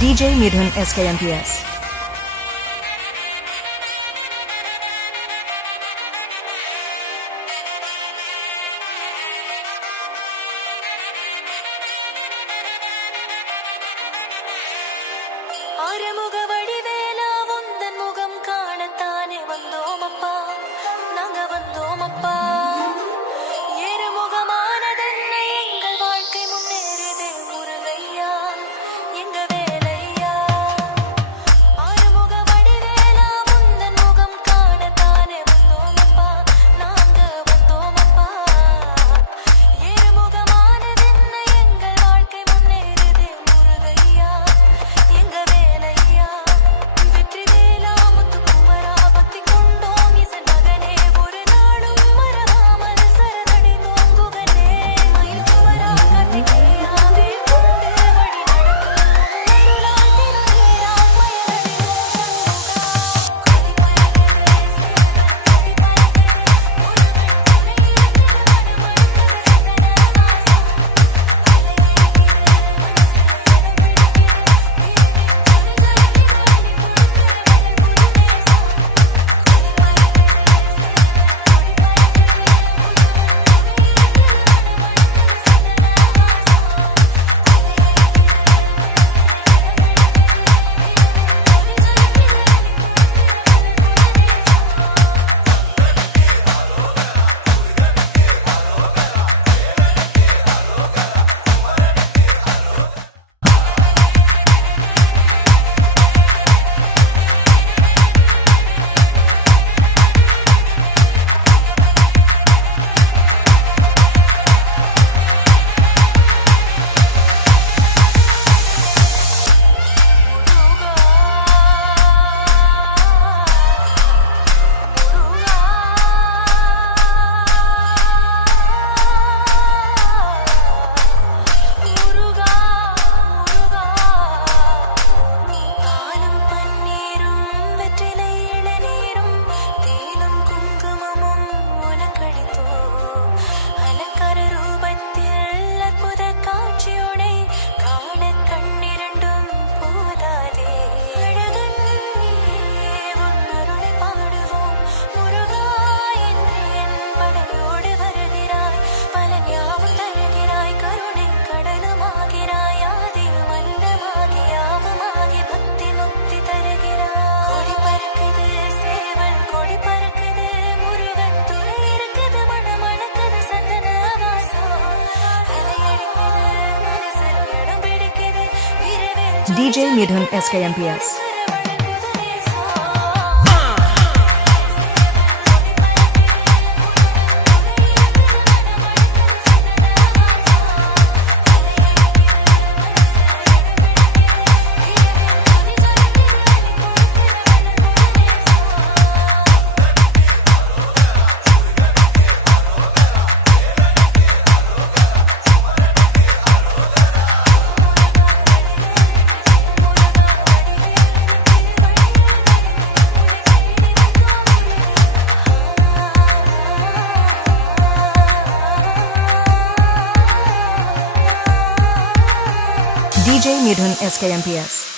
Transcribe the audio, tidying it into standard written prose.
DJ Midhun SKMPS. ஆறுமுக வடிவேலா உந்தன் முகம் காணத்தானே வந்தோமப்பா, நாங்க வந்தோமப்பா. ஏறுமுகமானதென்ன எங்கள் வாழ்க்கை முன்னேறுதே முருகையா, எங்க வேலையா. ஆறுமுக வடிவேலா உந்தன் முகம் காணத்தானே வந்தோமப்பா, நாங்க வந்தோமப்பா. ஏறுமுகமானதென்ன எங்கள் வாழ்க்கை முன்னேறுதே முருகையா, எங்க வேலையா. வெற்றி வேலா முத்துக்குமரா பக்தி கொண்டோம் இசன் மகனே, ஒரு நாளும் மறவாமல் சரணடைந்தோம் குகனே. மயில் குமரா கார்த்திகேயாவே கொண்டு வழி நடத்தும் அருளால் திருநீரால் மயலடைந்தோம் DJ Midhun SKMPS. DJ Midhun SKMPS.